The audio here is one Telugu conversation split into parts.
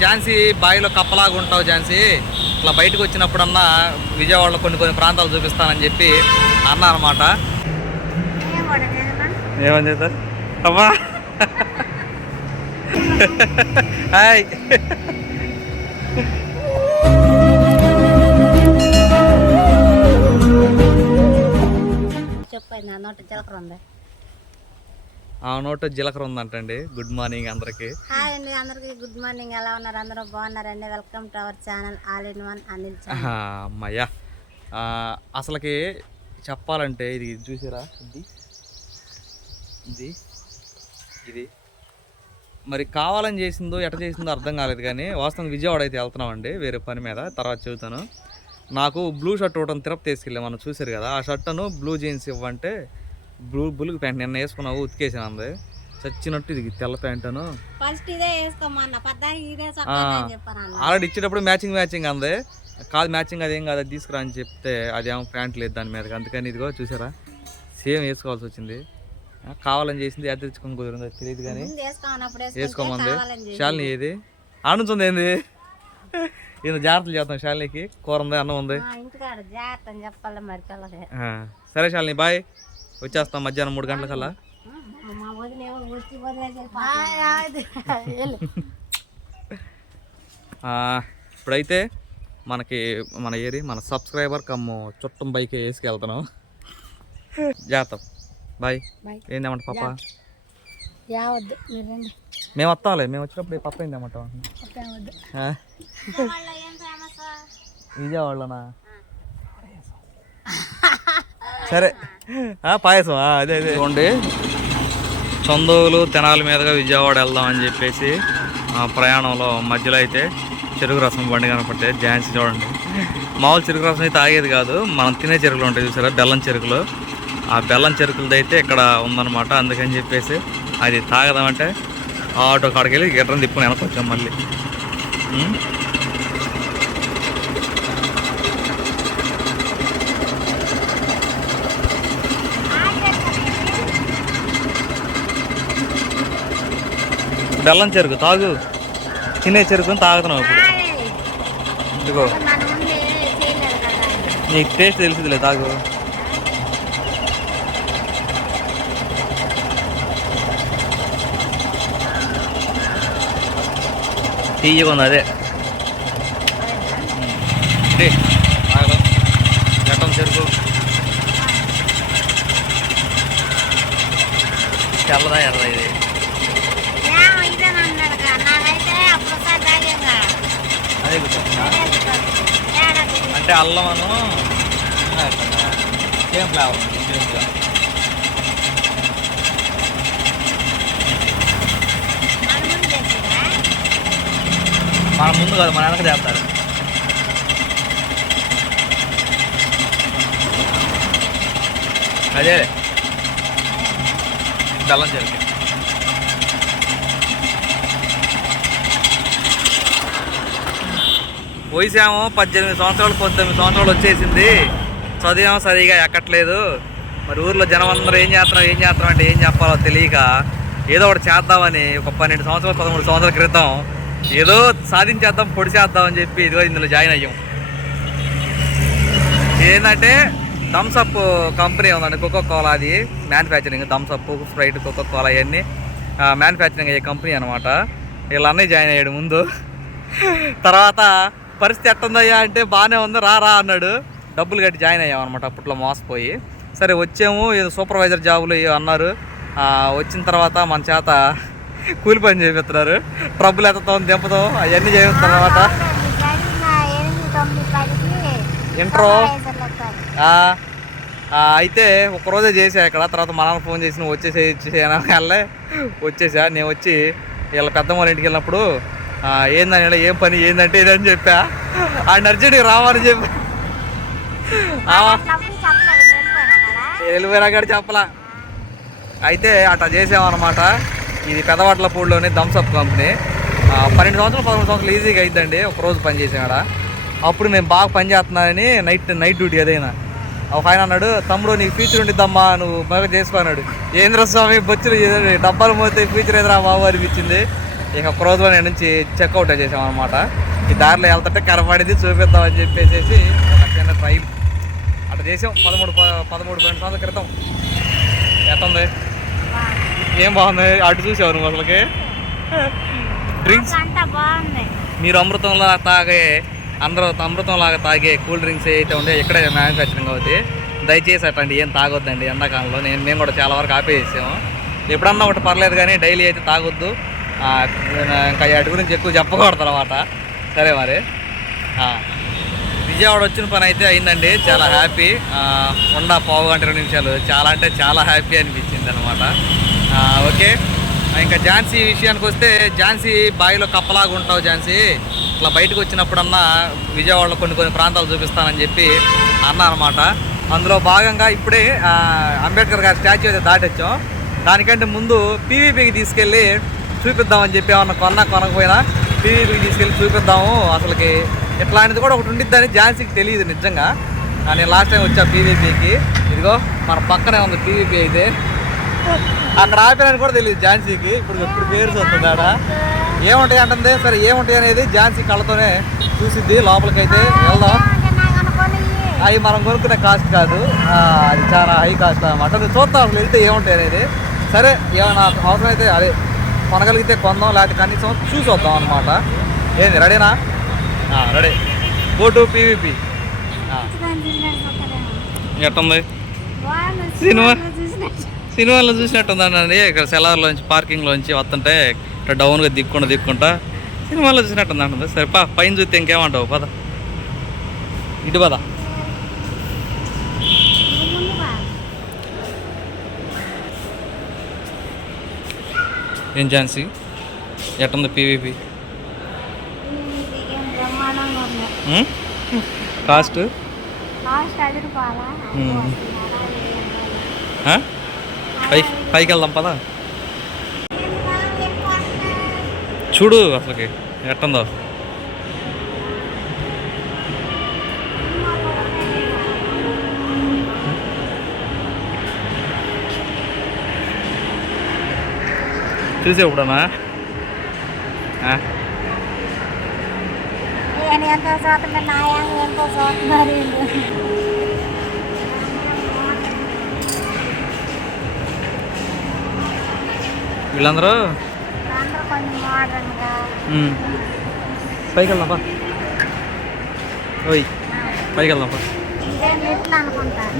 ఝాన్సీ బావిలో కప్పలాగా ఉంటావు ఝాన్సీ. ఇట్లా బయటకు వచ్చినప్పుడన్నా విజయవాడలో కొన్ని కొన్ని ప్రాంతాలు చూపిస్తానని చెప్పి అన్న అనమాట ఏమని చెప్తారు అమ్మా. హాయ్. చెప్పండి నా నోట జీలకర్ర ఆ నోట జీలకర్ర ఉందంటండి. గుడ్ మార్నింగ్ అందరికి. హాయ్ అండి అందరికి గుడ్ మార్నింగ్ ఎలా ఉన్నారు? అందరూ బాగున్నారండి? Welcome to our channel all in one Anil అమ్మయ్యా. అసలుకి చెప్పాలంటే ఇది చూసారా? ఇది? ఇది? ఇది? మరి కావాలని చేసిందో ఎట చేసిందో అర్థం కాలేదు కానీ వాస్తవం విజయవాడ అయితే వెళ్తున్నామండి వేరే పని మీద. తర్వాత చెబుతాను. నాకు బ్లూ షర్ట్ ఒకటి తిరుపతి తీసుకెళ్ళాం మనం చూసారు కదా. ఆ షర్ట్ను బ్లూ జీన్స్ ఇవ్వంటే బ్లూ బులుగు ప్యాంట్ నిన్న వేసుకున్నావు ఉతికేసాను అంది. చచ్చినట్టు ఇది తెల్ల ప్యాంటును ఫస్ట్ ఇదే వేసుకోమన్న పద్దాకి ఇదే ఆల్రెడీ ఇచ్చేటప్పుడు మ్యాచింగ్ మ్యాచింగ్ అంది. కాదు మ్యాచింగ్ అదేం కాదు అది తీసుకురా అని చెప్తే అదేమో ప్యాంట్ లేదు దాని మీద అందుకని ఇదిగో చూసారా సేమ్ వేసుకోవాల్సి వచ్చింది. కావాలని చేసింది తెచ్చుకొని కుదిరిందో తెలియదు కానీ వేసుకోమంది. శాలిని ఏది? ఆనుంచుంది ఏంది? ఇది జాగ్రత్తలు చేస్తాం శాలినికి కూర ఉంది అన్నం ఉంది. సరే శాలిని బాయ్. వచ్చేస్తాం మధ్యాహ్నం మూడు వెళ్ళు. ఆ, ఇప్పుడైతే మనకి మన ఏరి మన సబ్స్క్రైబర్ కమ్ము చుట్టం బైక్ వేసుకెళ్తున్నాం. జాగ్రత్త. బాయ్. ఏందేమంట పాప? మేము వస్తాంలే. మేము వచ్చినప్పుడు పప్ప ఏందేమంటాం? విజయవాడలోనా? సరే. ఆ, పాయసం అదే అదే. ఇవ్వండి చందోలు తెనాలి మీదుగా విజయవాడ వెళ్దాం అని చెప్పేసి ఆ, ప్రయాణంలో మధ్యలో అయితే చెరుకు రసం బండి కనపడితే ఝాన్సీ చూడండి. మామూలు చెరుకు రసం అయితే ఆగేది కాదు మనం తినే చెరుకులు ఉంటాయి చూసారా బెల్లం చెరుకులు. ఆ బెల్లం చెరుకులది అయితే ఇక్కడ ఉందన్నమాట అందుకని చెప్పేసి అది తాగదామంటే ఆటో కాడికి వెళ్ళి గిట్రం తిప్పుకుని వెనకొచ్చాం మళ్ళీ. బెల్లం చెరుకు తాగు. తినే చెరుకుని తాగుతున్నావు ఇప్పుడు. ఇదిగో. నీకు టేస్ట్ తెలిసిందిలే తాగు. తీయగా ఉంది అదే. గడ్డం చెరుకు. తెల్లదా ఎర్రదా? ఇది ఏమో ఇదేనన్నాడు కదా, నాకైతే అప్పుడు ఒకసారి తాగాను. అదే గుర్తొచ్చిందా? అంటే అల్లం అల్లమను సేమ్ ఫ్లేవర్? ఇంచుమించుగా. మన ముందు మన ముందు కాదు మన వెనక చేస్తారు అదే. బెల్లం జరిగింది వయసేమో పద్దెనిమిది సంవత్సరాలు పద్దెనిమిది సంవత్సరాలు వచ్చేసింది. చదివేమో సరిగా ఎక్కట్లేదు. మరి ఊర్లో జనం అందరూ ఏం చేస్తున్నాం ఏం చేస్తున్నాం అంటే ఏం చెప్పాలో తెలియక ఏదో ఒకటి చేద్దామని ఒక పన్నెండు సంవత్సరాలు పదమూడు సంవత్సరాల క్రితం ఏదో సాధించేద్దాం పొడి చేద్దాం అని చెప్పి ఇదిగో ఇందులో జాయిన్ అయ్యాం. ఏంటంటే థమ్సప్ కంపెనీ ఉందండి కోకో కోలా అది. Manufacturing Thums Up Sprite Coca Cola ఇవన్నీ మ్యానుఫ్యాక్చరింగ్ అయ్యే కంపెనీ అనమాట వీళ్ళన్నీ జాయిన్ అయ్యాడు ముందు. తర్వాత పరిస్థితి ఎట్టుందయ్యా అంటే బాగానే ఉంది రా రా అన్నాడు. డబ్బులు కట్టి జాయిన్ అయ్యాం అనమాట అప్పట్లో మోసపోయి. సరే వచ్చాము ఏదో సూపర్వైజర్ జాబులు అన్నారు. వచ్చిన తర్వాత మన చేత కూలి పని చేపిస్తున్నారు. ట్రబ్బులు ఎత్తుతాం దింపుతాం అవన్నీ చేపిస్తారు అనమాట అవునండి, ఇంట్రో అయితే ఒక రోజే చేసా ఇక్కడ. తర్వాత మా నాన్న ఫోన్ చేసి నువ్వు వచ్చేసే ఇచ్చేసాను వెళ్ళే వచ్చేసా నేను వచ్చి వీళ్ళ పెద్దమ్మ ఇంటికి వెళ్ళినప్పుడు ఏందని ఏం పని ఏందంటే ఇదని చెప్పా. ఆయన అర్జెంట్గా రావాలని చెప్పి. ఆవా. డబ్బులు చెప్పలేదు నేను వెళ్ళిపోయినా కదా? వెళ్ళిపోయినా కాడ చెప్పలా. అయితే అట్లా చేసామన్నమాట. ఇది పెదవాట్లపూడిలోని థమ్సప్ కంపెనీ. ఆ, పన్నెండు సంవత్సరాలు పదమూడు సంవత్సరాలు ఈజీగా అయిద్దండి. ఒక రోజు పని చేసాడ అప్పుడు నేను బాగా పని చేస్తున్నానని నైట్ నైట్ డ్యూటీ ఏదైనా ఒక ఆయన అన్నాడు తమ్ముడు నీకు ఫీచర్ ఉండిద్దమ్మా నువ్వు బాగా చేసుకో అన్నాడు. ఏంద్ర స్వామి బొచ్చులు డబ్బాలు మోతే ఫీచర్ ఎదురా బాబు అనిపించింది. ఇక ఒక రోజులో నేను నుంచి చెక్అవుట్ చేసాం అనమాట ఈ దారిలో వెళ్తుంటే కనపడింది చూపిద్దామని చెప్పేసి ఒక చిన్న ట్రైల్ అట్లా చేసాం పదమూడు పదమూడు పన్నెండు సంవత్సరాల క్రితం. ఎట్టుంది? ఏం బాగుంది? అటు చూసావు నువ్వు అసలుకి? డ్రింక్స్? మీరు అమృతంలా తాగే అందరూ అమృతం లాగా తాగే కూల్ డ్రింక్స్ ఏవైతే ఉంటే ఇక్కడే మ్యానుఫ్యాక్చరింగ్ అవుతాయి. దయచేసి అట్లాంటి ఏం తాగొద్దండి ఎండాకాలంలో. నేను మేము కూడా చాలా వరకు ఆపేసాము ఎప్పుడన్నా ఒకటి పర్లేదు కానీ డైలీ అయితే తాగొద్దు. ఇంకా వాటి గురించి ఎక్కువ చెప్పకూడదు అనమాట సరే మరి. విజయవాడ వచ్చిన పని అయితే అయిందండి. చాలా హ్యాపీ. ఉండ పావు గంట రెండు నిమిషాలు. చాలా అంటే చాలా హ్యాపీ అనిపించింది అనమాట ఓకే. ఇంకా ఝాన్సీ విషయానికి వస్తే ఝాన్సీ బావిలో కప్పలాగా ఉంటావు ఝాన్సీ. ఇట్లా బయటకు వచ్చినప్పుడన్నా విజయవాడలో కొన్ని కొన్ని ప్రాంతాలు చూపిస్తానని చెప్పి అన్నా అనమాట అందులో భాగంగా ఇప్పుడే అంబేద్కర్ గారి స్టాచ్యూ అయితే దాటొచ్చాం. దానికంటే ముందు పీవీపీకి తీసుకెళ్ళి చూపిద్దామని చెప్పి ఏమన్నా కొన్నా కొనకపోయినా టీవీకి తీసుకెళ్ళి చూపిద్దాము. అసలుకి ఇట్లాంటిది కూడా ఒకటి ఉండిద్దని ఝాన్సీకి తెలియదు నిజంగా. నేను లాస్ట్ టైం వచ్చా పీవీపీకి ఇదిగో మన పక్కనే ఉంది పీవీపీ అయితే. అక్కడ ఆపినని కూడా తెలియదు ఝాన్సీకి. ఇప్పుడు ఇప్పుడు పేరు వస్తుంది ఆడ? ఏముంటాయి అంటుంది? సరే ఏముంటాయి అనేది ఝాన్సీ కళ్ళతోనే చూసిద్ది. లోపలికైతే వెళ్దాం. అవి మనం కొనుక్కునే కాస్ట్ కాదు. అది చాలా హై కాస్ట్ అనమాట చూద్దాం అసలు వెళ్తే ఏముంటాయి అనేది. సరే ఏమైనా అవసరం అయితే అదే కొనగలిగితే కొందాం లేకపోతే కనీసం చూసి వద్దాం అనమాట ఏంది రెడీనా? రెడీ. గో టు పీవీపీ ఎట్టుంది? సినిమా? సినిమాలో చూసినట్టుందండి. ఇక్కడ సెలార్లోంచి పార్కింగ్లోంచి వస్తుంటే ఇట్లా డౌన్గా దిక్కుండా దిక్కుంటా సినిమాలో చూసినట్టుంది అంటుంది సరే పా పైన చూస్తే ఇంకేమంటావు? పద. ఇటు పద. ఏం ఛాన్సీ ఎట్టుంది పీవీపీ కాస్ట్. పై పైకి వెళ్దాం పదా. చూడు అసలుకి ఎట్టుందో. చూసే ఇప్పుడన్నా? వీళ్ళందరూ. పైకి వెళ్దాం ఓయ్ పైకి వెళ్దాం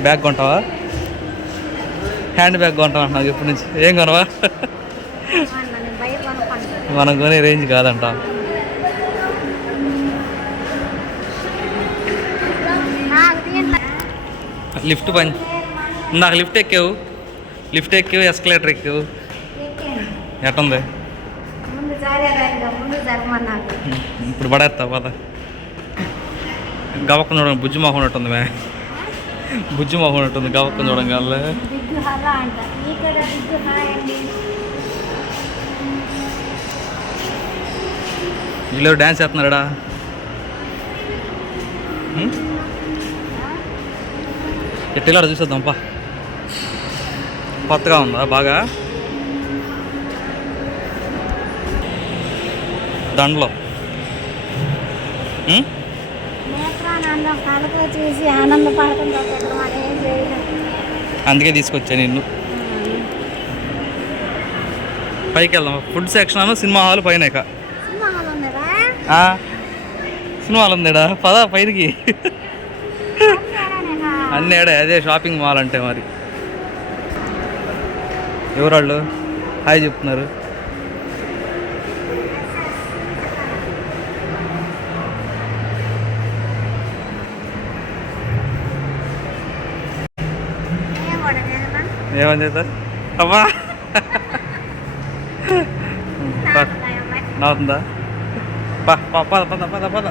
బ్యాగ్ కొంటావా? హ్యాండ్ బ్యాగ్ కొంటాం అంటున్నావు ఇప్పటి నుంచి. ఏం కొనవా? మనం కొనే రేంజ్ కాదంట. లిఫ్ట్ పని నాకు లిఫ్ట్ ఎక్కావు. లిఫ్ట్ ఎక్కావు ఎస్కలేటర్ ఎక్కావు. ఎట్టుంది? ఇప్పుడు పడేస్తా పద. గవక్కను చూడండి బుజ్జి మొహం ఉన్నట్టుంది మే. బుజ్జి మొహం ఉన్నట్టుంది గవక్కను చూడడం కాదు వీళ్ళు డ్యాన్స్ చేస్తున్నాడా ఎట్టిలా చూసేద్దాం పా. కొత్తగా ఉందా బాగా? దండలో. అందుకే తీసుకొచ్చా నిన్ను. పైకి వెళ్దాం ఫుడ్ సెక్షన్ సినిమా హాల్ పైన ఇక. ఉన్నదా ఆ, సినిమా హాల్ ఉందేడా పదా అంతేనా? అన్నీ ఏడే అదే షాపింగ్ మాల్ అంటే మరి. ఎవరాళ్ళు? హాయ్ చెప్తున్నారు? ఏమని చేస్తారు అబ్బా. పద. పద పద పద పద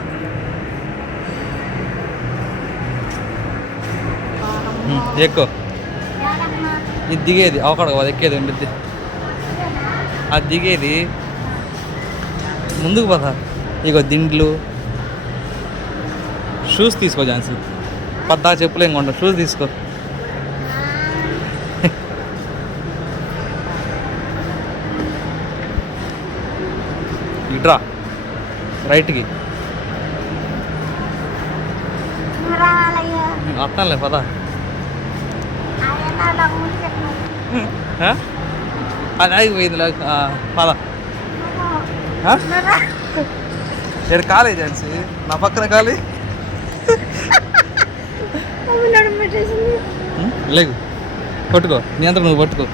ఎక్కువ. ఏడమ్మా? ఇది దిగేది అవకాడ అది ఎక్కేది ఉండిద్ది. అది దిగేది ముందుకు పద ఇగో దిండ్లు. షూస్ తీసుకో ఝాన్సీ. పద్దా చెప్పులు ఏం కొంటావు షూస్ తీసుకో. ఇట్రా రైట్కి. వస్తానులే పదా. అది ఆగిపోయింది పద. ఇక్కడ కాలేజ్ అనిసి నా పక్కన ఖాళీ పెట్టేసింది. లేకు పట్టుకో నీ అంతా నువ్వు పట్టుకో.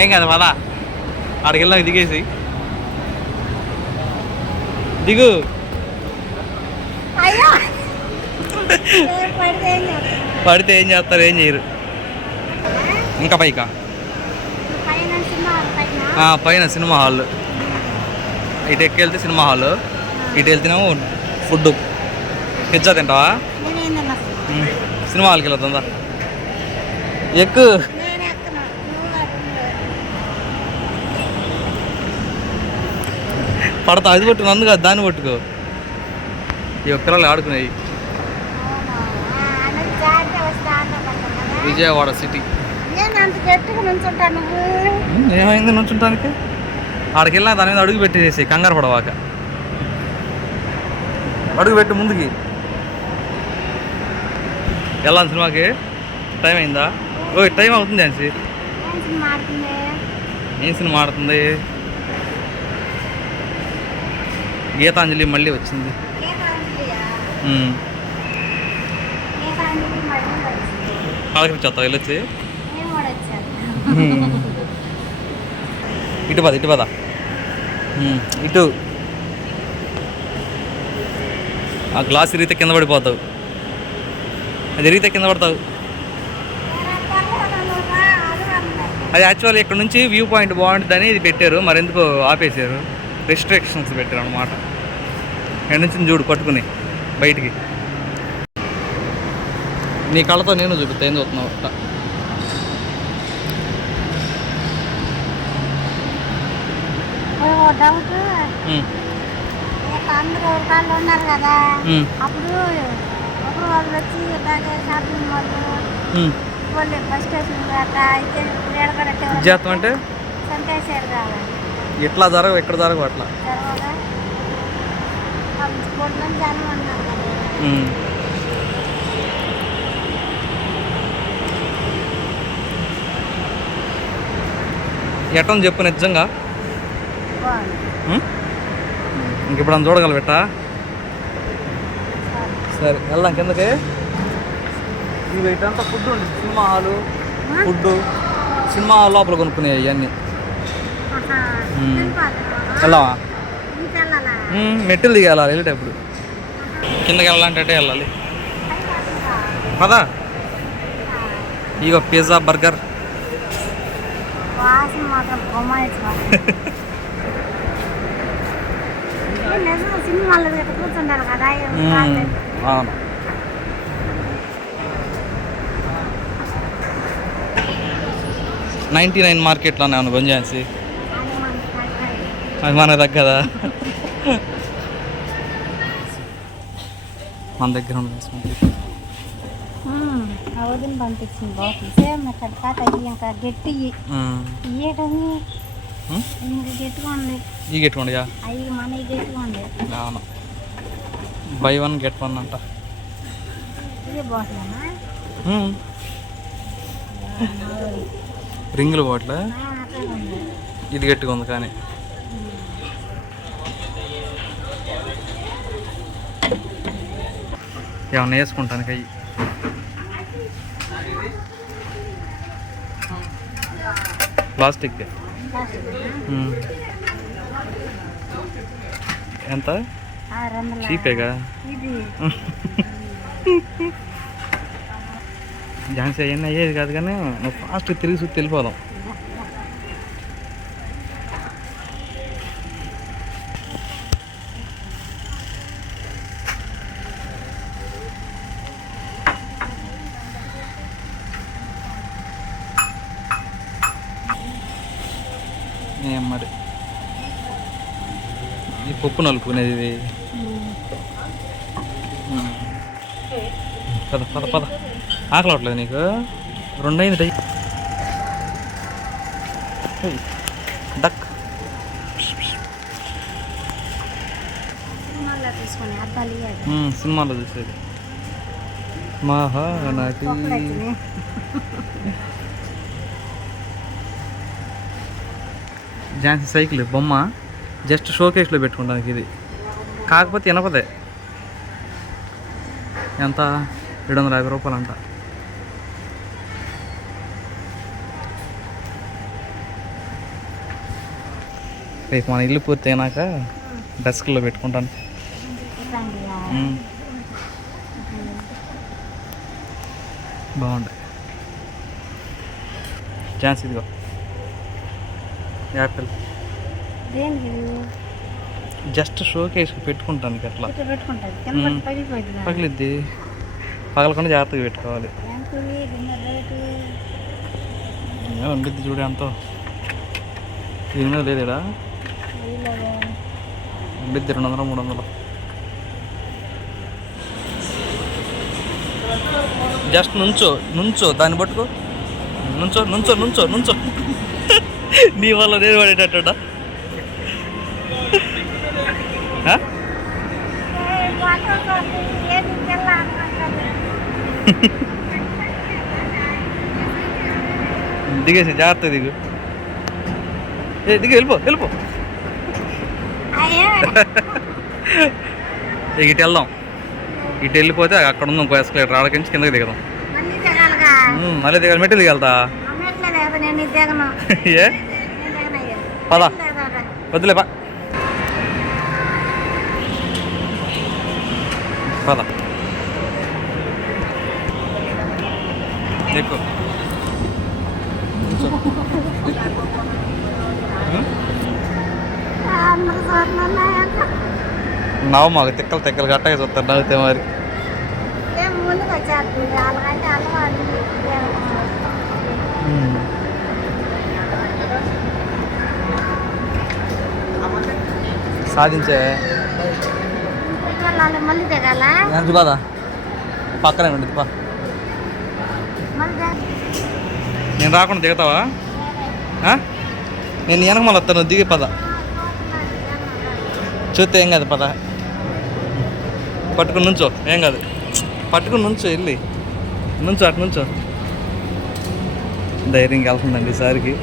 ఏం కాదు ఆడికి వెళ్ళాక దిగేసి. దిగు. పడితే ఏం చేస్తారు ఏం చేయరు. ఇంకా పైకా? పైన సినిమా హాల్ ఇటు ఎక్కి వెళ్తే సినిమా హాల్. ఇటు వెళ్తేనేమో ఫుడ్ పిజ్జా తింటావా? సినిమా హాల్కి వెళ్తుందా? ఎక్కు నేను ఎక్కను నువ్వు కట్టు. పడతా అది పట్టుకుని అందుకు కాదు, దాన్ని పట్టుకో. ఈ ఒక్కరాలు ఆడుకునేవి విజయవాడ సిటీ. ఏమైంది నుంచుంటానికి? ఆడికి వెళ్ళినా దాని మీద అడుగు పెట్టేసి కంగారు పడవాక. అడుగు పెట్టు ముందుకి. వెళ్ళాలి సినిమాకి. టైం అయిందా? ఓ టైం అవుతుంది అనిసి ఏం సినిమా ఆడుతుంది ఏం సినిమా ఆడుతుంది గీతాంజలి మళ్ళీ వచ్చింది. పలకరించేస్తావు వెళ్ళొచ్చి. ఇటు పద ఇటు పద. ఇటు. ఆ గ్లాస్ ఇరిగితే కింద పడిపోతావు. అది ఇరిగితే కింద పడతావు. అది యాక్చువల్ ఇక్కడ నుంచి వ్యూ పాయింట్ బాగుంటుందని ఇది పెట్టారు. మరెందుకు ఆపేశారు. రెస్ట్రిక్షన్స్ పెట్టారు అనమాట నుంచి చూడు పట్టుకుని బయటికి. నీ కళ్ళతో నేను చూపిస్తా ఏం చూస్తున్నావు? అట్ట. అందరూ ఒక కాళ్ళు ఉన్నారు కదా. అప్పుడు ఒకరు వాళ్ళు వచ్చి షాపింగ్ వాళ్ళు. వాళ్ళు బస్ స్టేషన్ అట్లా అయితే చేస్తాం అంటే సంతేశారు కదా ఎట్లా జరగవు ఎక్కడ జరగవు అట్లా. ఎట్టని చెప్పు నిజంగా. బాగుంది ఉమ్? ఇంక ఇప్పుడు చూడగల పెట్టా సరే వెళ్దాం కిందకి. ఇవి ఇటంతా ఫుడ్ ఉంది cinema hall food cinema hall లోపల కొనుక్కునేవి ఇవన్నీ? వెళ్దామా? మెట్టులు దిగాల వెళ్ళేటప్పుడు. కిందకి వెళ్ళాలంటే వెళ్ళాలి? పదా. ఇగో పిజ్జా బర్గర్. అవును. నైంటీ నైన్ మార్కెట్లోనే అవును గొంజాన్సి. అది మనకు తగ్గదా మన దగ్గర ఉంది పంపించింది సేమ్ ఇక్కడ ఇంకా గట్టి. ఇయ్యటని? ఇంకా ఈ అవి మన అవును. బై వన్ గెట్ వన్ అంట. ఇది. రింగులు ఉంది. ఇది గట్టిగా ఉంది కానీ. ఏమన్నా వేసుకుంటానికి అయ్యి ప్లాస్టిక్. ఎంత? చీపేగా? ఝాన్సీ అవన్నీ అయ్యేది కాదు కానీ నువ్వు ఫాస్ట్ తిరిగి చూసి వెళ్ళిపోదాం. పప్పు నలుపుకునేది. ఇది. పద పద పద. ఆకలి అవట్లేదు నీకు? రెండైంది టై డక్. సినిమాలో చూసేది. మహానటి ఝాన్సీ సైకిల్ బొమ్మ. జస్ట్ షోకేస్లో పెట్టుకోవడానికి ఇది. కాకపోతే వినపదే. ఎంత? ఏడు వందల యాభై రూపాయలు అంట రేపు మన ఇల్లు పూర్తి అయినాక డెస్క్లో పెట్టుకుంటాను. బాగుంటాయి ఛాన్స్ ఇదిగో. యాపిల్. జస్ట్ షోకేస్ పెట్టుకుంటాను అట్లా. పగిలిద్ది. పగలకుండా జాగ్రత్తగా పెట్టుకోవాలి. ఎంత ఏమో ఉండిద్ది చూడే దీని మీద లేదేడా. ఉండిద్ది రెండు వందలు మూడు వందలు జస్ట్ నుంచో నుంచో దాన్ని పట్టుకో. నుంచో నుంచో నుంచో నుంచో. నీ వల్ల నేను పడేటట్టుడా దిగేసి జాగ్రత్త దిగు. ఏ దిగు వెళ్ళిపో వెళ్ళిపో. ఇటు వెళ్దాం. ఇటు వెళ్ళిపోతే అక్కడ ఉంది ఇంకో ఎస్కలేటర్ ఆడకి నుంచి కిందకి దిగదాం. మళ్ళీ దిగాలి మెట్టి దిగలుతా. ఏ. పద. దిగదా? వద్దులే పా పద చూస్తున్నాయంట. నవ్వు మాకు తిక్కలు తిక్కలు గట్టగా చూస్తారు నవ్వుతే మరి సాధించే మళ్ళీ దిగాల ఎంత బాధ పక్కనే ఉండదు పా నేను రాకుండా దిగుతావా? నేను వెనక మళ్ళీ వస్తాను దిగి పద. చూస్తే ఏం కాదు పద. పట్టుకుని నుంచో ఏం కాదు. పట్టుకుని నుంచో వెళ్ళి. నుంచో అటు నుంచో. ధైర్యం వెళ్తుందండి ఈసారికి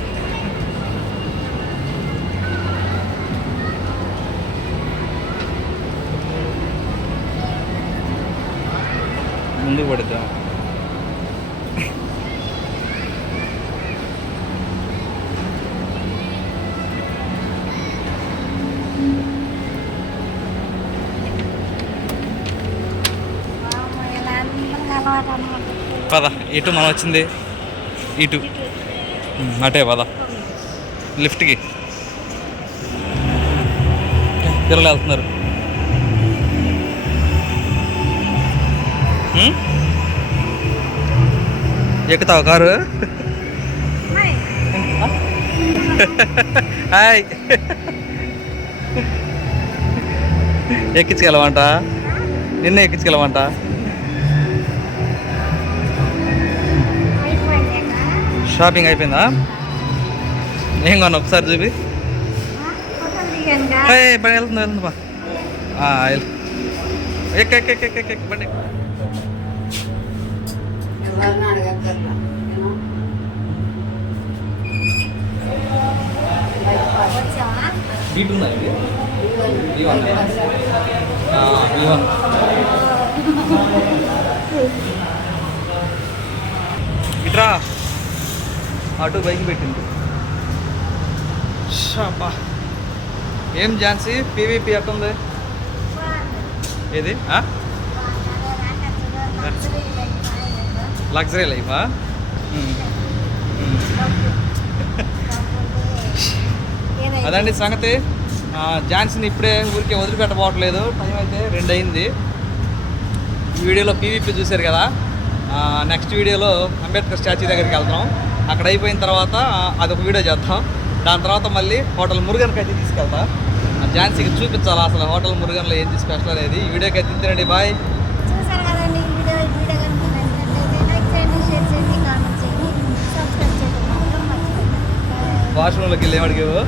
ముందుకు పడుద్దాం. ఇటు మనం వచ్చింది. ఇటు. అటే పద లిఫ్ట్కి. పిల్లలు వెళ్తున్నారు. ఎక్కుతావు కారు? హాయ్. ఎక్కించుకెళ్ళమంట? నిన్నే ఎక్కించగలవంట షాపింగ్ అయిపోయిందా ఏం కొన్నా ఒకసారి చూపి బండి వెళ్తుంది వెళ్తుంది బా. ఎక్క ఎక్క ఎక్క ఎక్క ఎక్క బండి? బీట్ ఉందా ఇది? B1. ఆ, B1. ఇట్రా అటు బైక్ పెట్టింది. షాపా ఏం ఝాన్సీ? పీవీపీ ఎట్టుంది? ఏది? లగ్జరీ లైఫా? అదండి సంగతి. ఝాన్సీని ఇప్పుడే ఊరికే వదిలిపెట్టబోవట్లేదు. టైం అయితే రెండు అయింది ఈ వీడియోలో పీవీపీ చూశారు కదా? నెక్స్ట్ వీడియోలో అంబేద్కర్ స్టాచ్యూ దగ్గరికి వెళ్తాం అక్కడ అయిపోయిన తర్వాత అదొక వీడియో చేద్దాం. దాని తర్వాత మళ్ళీ హోటల్ మురుగన్కి అయితే తీసుకెళ్తా. ఆ ఝాన్సీకి చూపించాలి అసలు హోటల్ మురుగన్లో ఏంటి స్పెషల్ అనేది. ఈ వీడియోకి అయితే తినండి బాయ్. వాష్రూమ్లోకి వెళ్ళి ఏమడిగావు?